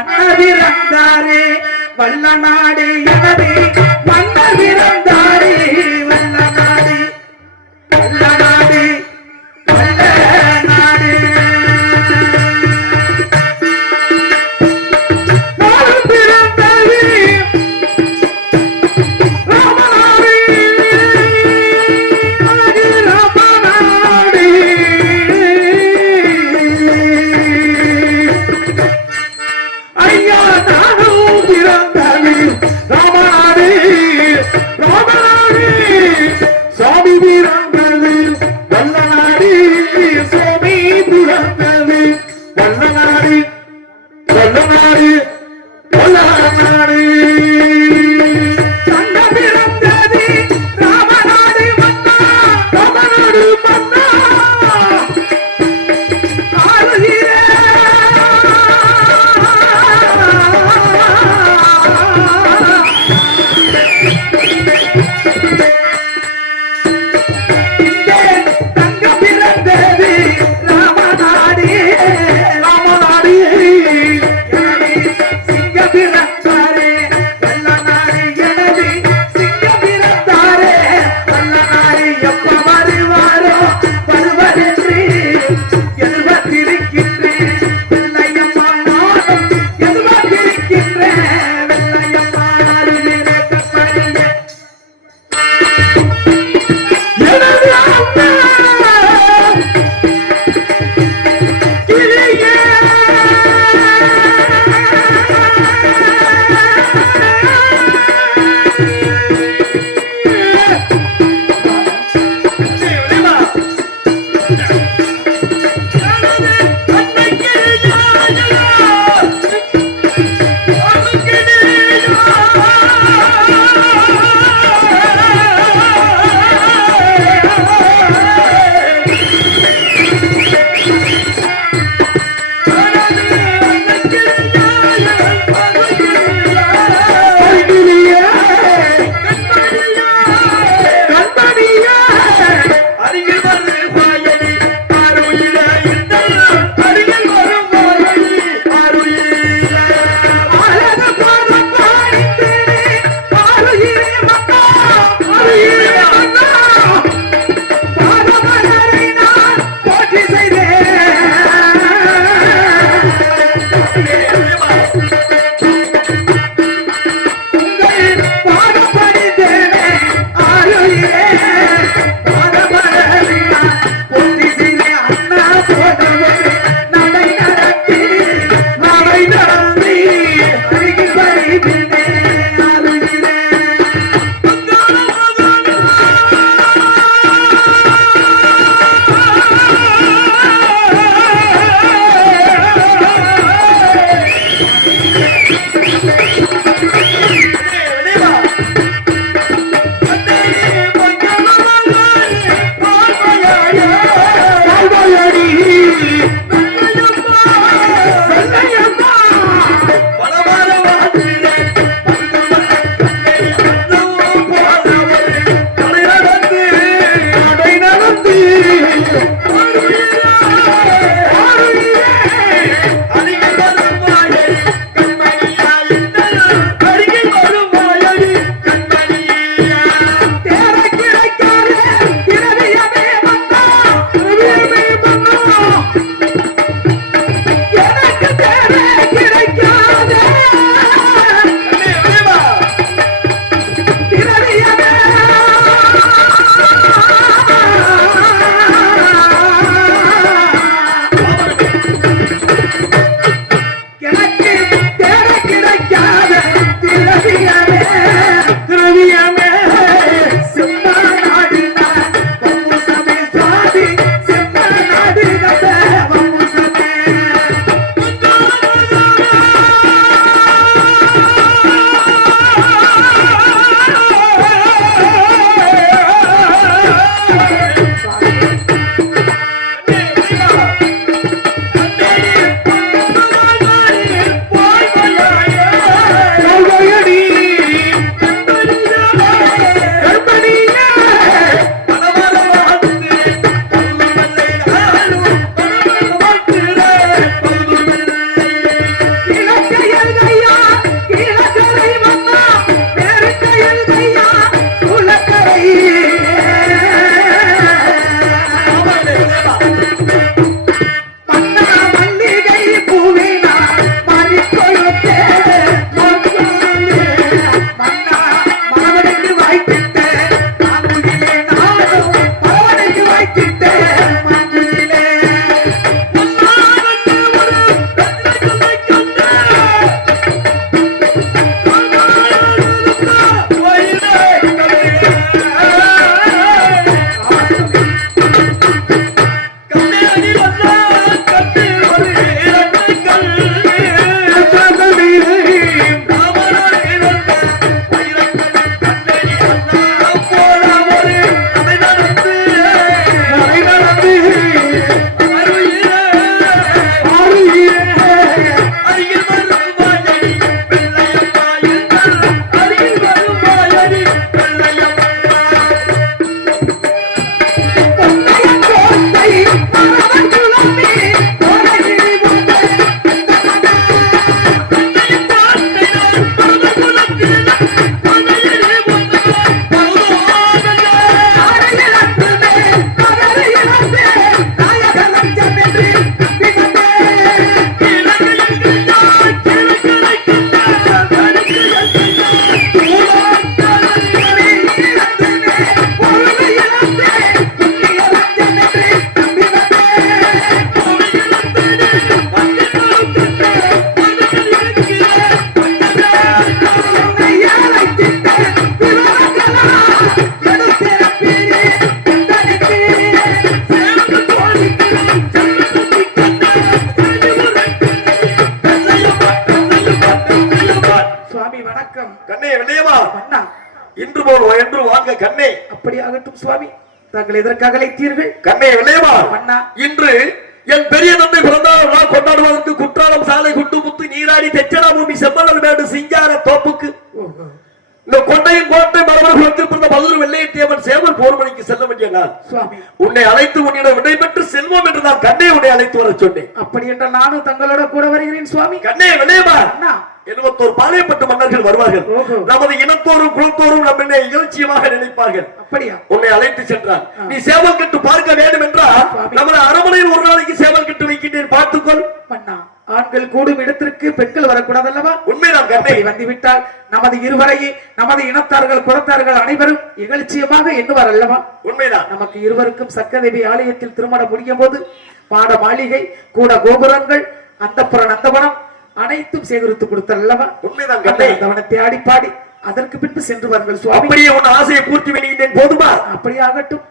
மன்னவிறந்தாரே வல்ல நாடு எனது. மன்ன தாங்கள் எதற்காக அழைத்தீர்கள்? கண்ணே விளையமா இன்று என் பெரிய தந்தை பிறந்தால் விழா கொண்டாடுவதற்கு குற்றாலம் சாலை குட்டுமுத்து நீராடி தெச்சடா பூமி செம்மணல் மேடு சிங்கார தோப்புக்கு. இந்த கோட்டை மரபர்கள் வைத்திருந்த மதுரை வெள்ளையத்தேவன் சேவல் போர்மணிக்கு செல்ல வேண்டிய உன்னை அழைத்து உன்னிடம் விடைபெற்று செல்வோம் என்று நான் கண்ணே உன்னை அழைத்து வர சொன்னேன். அப்படி என்றால் நானும் தங்களோட கூட வருகிறேன் சுவாமி. கண்ணே விளையமா இருபத்தோரு பாளையப்பட்டு மன்னர்கள் வருவார்கள். நமது இனத்தோறும் குலத்தோறும் நம்மை இகழ்ச்சியமாக நினைப்பார்கள். அப்படியா? உன்னை அழைத்து சென்றார் நீ சேவல் கட்டு பார்க்க வேண்டும் என்றால். நமது ஆண்கள் கூடும் இடத்திற்கு பெண்கள் வரக்கூடாது அல்லவா உண்மைதான் வந்துவிட்டால் நமது இருவரையும் நமது இனத்தார்கள் குலத்தார்கள் அனைவரும் இகழ்ச்சியமாக எண்ணுவார் அல்லவா உண்மைதான். நமக்கு இருவருக்கும் சக்கதேவி ஆலயத்தில் திருமணம் முடியும் போது பாட மாளிகை கூட கோபுரங்கள் அந்தப்புற நந்தவனம் அனைத்தும் சேகரித்து கொடுத்தார் அல்லவா உண்மைதான் அந்த பாடி அதற்கு பின்பு சென்று வாருங்கள் அப்படியே உன் ஆசையை பூர்த்தி பண்ணிக்கிட்டேன் போதுமா? அப்படி ஆகட்டும்.